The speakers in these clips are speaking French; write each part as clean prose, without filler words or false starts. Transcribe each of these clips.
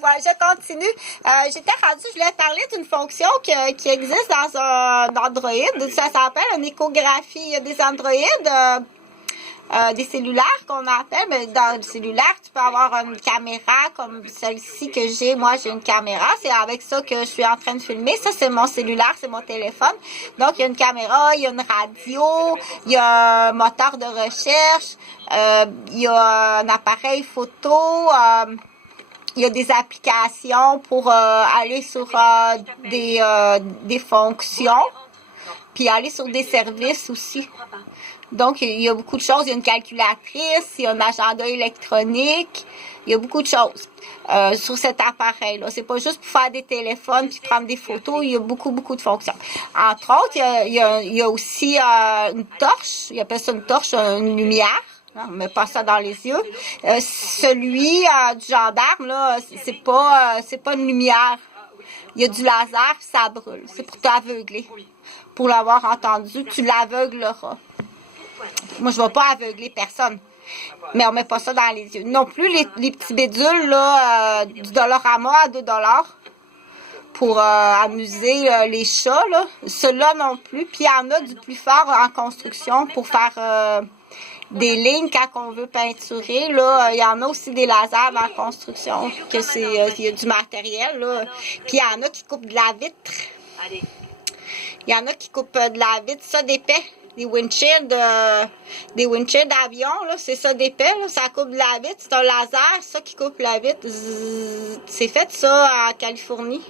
voilà, je continue. J'étais rendue, je voulais parler d'une fonction qui existe dans un Android. Ça s'appelle une échographie. Il y a des Android, des cellulaires qu'on appelle, mais dans le cellulaire, tu peux avoir une caméra comme celle-ci que j'ai. Moi, j'ai une caméra. C'est avec ça que je suis en train de filmer. Ça, c'est mon cellulaire, c'est mon téléphone. Donc, il y a une caméra, il y a une radio, il y a un moteur de recherche, il y a un appareil photo, il y a des applications pour aller sur des fonctions, puis aller sur des services aussi. Donc, il y a beaucoup de choses. Il y a une calculatrice, il y a un agenda électronique, il y a beaucoup de choses sur cet appareil-là. C'est pas juste pour faire des téléphones puis prendre des photos. Il y a beaucoup de fonctions. Entre autres, il y a aussi une torche. Il appelle ça une torche, une lumière. Non, on met pas ça dans les yeux. Celui du gendarme, là, c'est pas une lumière. Il y a du laser, puis ça brûle. C'est pour t'aveugler. Pour l'avoir entendu, tu l'aveugleras. Moi, je ne vais pas aveugler personne. Mais on met pas ça dans les yeux. Non plus les petits bédules là, du Dollarama à 2 $ pour amuser les chats. Là. Ceux-là non plus. Puis il y en a du plus fort en construction pour faire des lignes quand on veut peinturer. Là. Il y en a aussi des lasers dans la construction. Que il y a du matériel. Là. Puis il y en a qui coupent de la vitre. Il y en a qui coupent de la vitre. Ça d'épais. Des windshields d'avion, là, c'est ça d'épais, là, ça coupe de la vitre, c'est un laser, ça qui coupe la vitre. C'est fait ça en Californie.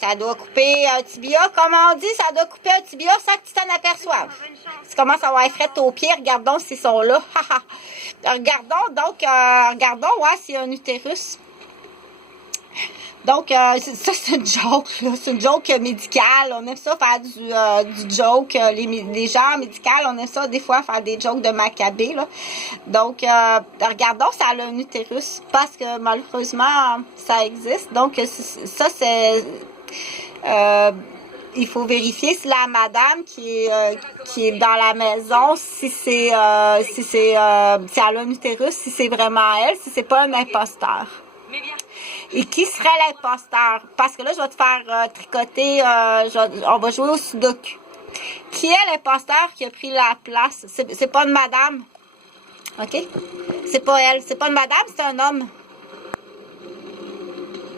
Ça doit couper un tibia, comme on dit, ça doit couper un tibia sans que tu t'en aperçoives. Tu commences à avoir fret aux pieds, regardons s'ils sont là. Regardons, ouais, s'il y a un utérus. Donc, ça, c'est une joke, là. C'est une joke médicale. On aime ça faire du joke. Les gens médicaux, on aime ça des fois faire des jokes de macabé, là. Donc, regardons, ça a un utérus. Parce que malheureusement, ça existe. Donc, ça, c'est... il faut vérifier si la madame qui est dans la maison, si elle a un utérus, si c'est vraiment elle, si c'est pas un imposteur. Et qui serait l'imposteur? Parce que là, je vais te faire tricoter, on va jouer au sudoku. Qui est l'imposteur qui a pris la place? C'est pas une madame. OK? C'est pas elle. C'est pas une madame, c'est un homme.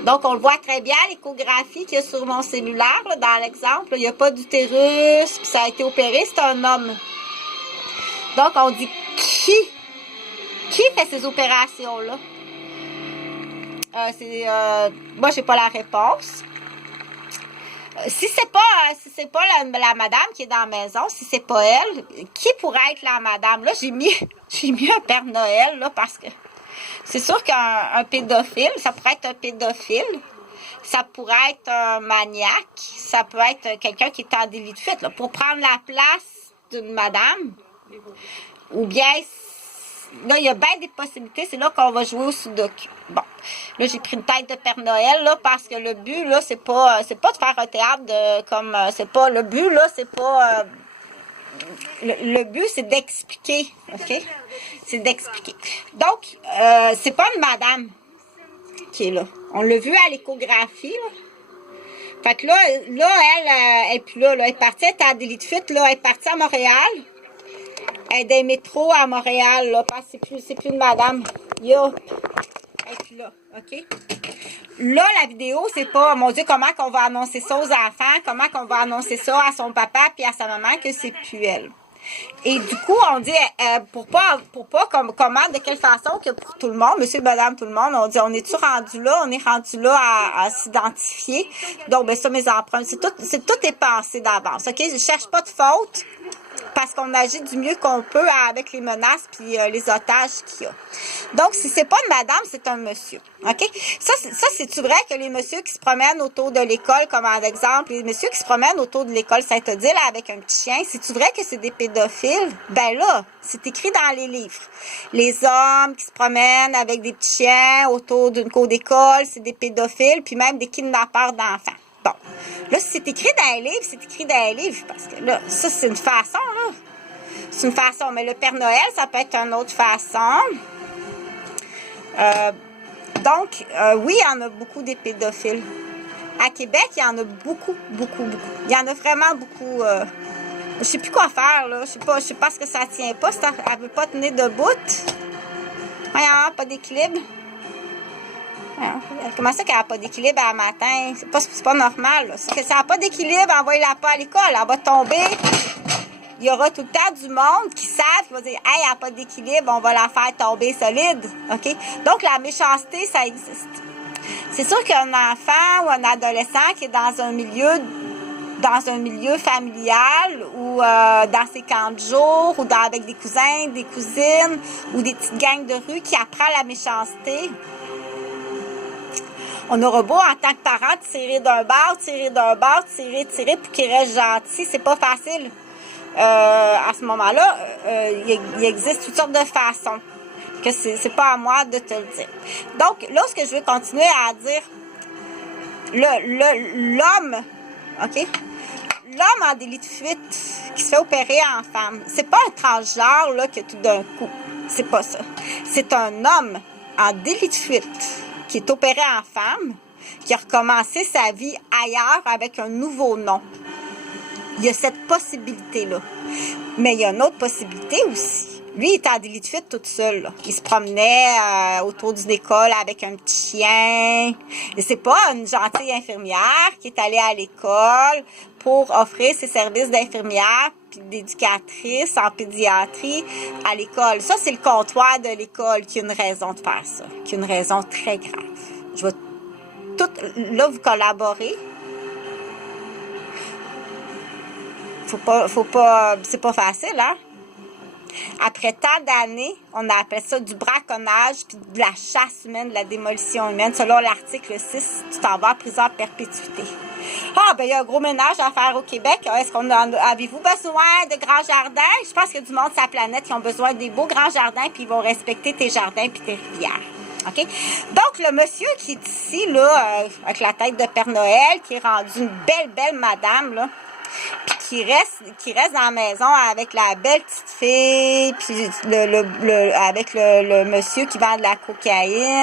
Donc, on le voit très bien, l'échographie qu'il y a sur mon cellulaire, là, dans l'exemple. Il n'y a pas d'utérus, puis ça a été opéré, c'est un homme. Donc, on dit qui? Qui fait ces opérations-là? Moi, j'ai pas la réponse. Si c'est pas la madame qui est dans la maison, si c'est pas elle, qui pourrait être la madame? Là, j'ai mis un Père Noël, là, parce que c'est sûr qu'un pédophile, ça pourrait être un pédophile, ça pourrait être un maniaque, ça peut être quelqu'un qui est en délit de fuite, là, pour prendre la place d'une madame, ou bien là, il y a bien des possibilités. C'est là qu'on va jouer au sudoku. Bon. Là, j'ai pris une tête de Père Noël, là, parce que le but, là, c'est pas de faire un théâtre le but, là, c'est pas, le but, c'est d'expliquer, OK? C'est d'expliquer. Donc, c'est pas une madame qui est là. On l'a vu à l'échographie, là. Fait que là, elle est plus là, elle est partie, elle était à délit de fuite, là, elle est partie à Montréal. Elle est des métros à Montréal, là, parce que c'est plus une madame. Yo! Elle est plus là, OK? Là, la vidéo, c'est pas, mon Dieu, comment qu'on va annoncer ça aux enfants, comment qu'on va annoncer ça à son papa puis à sa maman que c'est plus elle. Et du coup, on dit, pour pas comment, de quelle façon que pour tout le monde, monsieur, madame, tout le monde, on dit, on est-tu rendu là? On est rendu là à s'identifier. Donc, ben ça, mes empreintes, tout est pensé d'avance, OK? Je cherche pas de faute. Parce qu'on agit du mieux qu'on peut avec les menaces puis les otages qu'il y a. Donc, si c'est pas une madame, c'est un monsieur. OK? Ça c'est-tu vrai que les messieurs qui se promènent autour de l'école, comme un exemple, les messieurs qui se promènent autour de l'école Saint-Odile avec un petit chien, c'est-tu vrai que c'est des pédophiles? Ben là, c'est écrit dans les livres. Les hommes qui se promènent avec des petits chiens autour d'une cour d'école, c'est des pédophiles, puis même des kidnappeurs d'enfants. Bon. Là, si c'est écrit dans les livres, c'est écrit dans les livres. Parce que là, ça, c'est une façon, là. C'est une façon. Mais le Père Noël, ça peut être une autre façon. Donc, oui, il y en a beaucoup des pédophiles. À Québec, il y en a beaucoup, beaucoup, beaucoup. Il y en a vraiment beaucoup. Je sais plus quoi faire, là. Je sais pas ce que ça tient pas. Elle veut pas tenir debout. Voyons, pas d'équilibre. Comment ça qu'elle n'a pas d'équilibre à matin? C'est pas normal. Si elle n'a pas d'équilibre, envoie-la pas à l'école. Elle va tomber. Il y aura tout le temps du monde qui savent, qui va dire « Hey, elle n'a pas d'équilibre, on va la faire tomber solide. » OK? Donc, la méchanceté, ça existe. C'est sûr qu'un enfant ou un adolescent qui est dans un milieu familial ou dans ses camps de jour ou avec des cousins, des cousines ou des petites gangs de rue qui apprend la méchanceté, on aura beau, en tant que parent, tirer d'un bord, tirer pour qu'il reste gentil. C'est pas facile. À ce moment-là, il existe toutes sortes de façons. Que c'est pas à moi de te le dire. Donc, là, ce que je veux continuer à dire, l'homme, OK? L'homme en délit de fuite qui se fait opérer en femme, c'est pas un transgenre, là, que tout d'un coup. C'est pas ça. C'est un homme en délit de fuite qui est opéré en femme, qui a recommencé sa vie ailleurs avec un nouveau nom. Il y a cette possibilité-là. Mais il y a une autre possibilité aussi. Lui, il était en délit de fuite toute seule. Là. Il se promenait autour d'une école avec un petit chien. Et c'est pas une gentille infirmière qui est allée à l'école pour offrir ses services d'infirmière puis d'éducatrice en pédiatrie à l'école. Ça, c'est le comptoir de l'école qui a une raison de faire ça, qui a une raison très grave. Je vais tout... Là, vous collaborez. Faut pas, c'est pas facile, hein? Après tant d'années, on a appelé ça du braconnage puis de la chasse humaine, de la démolition humaine. Selon l'article 6, tu t'en vas en prison à perpétuité. Ah, ben il y a un gros ménage à faire au Québec. Avez-vous besoin de grands jardins? Je pense qu'il y a du monde sur la planète qui ont besoin des beaux grands jardins puis ils vont respecter tes jardins puis tes rivières. OK? Donc, le monsieur qui est ici, là, avec la tête de Père Noël, qui est rendu une belle madame, là, puis qui reste dans la maison avec la belle petite fille, puis avec le monsieur qui vend de la cocaïne.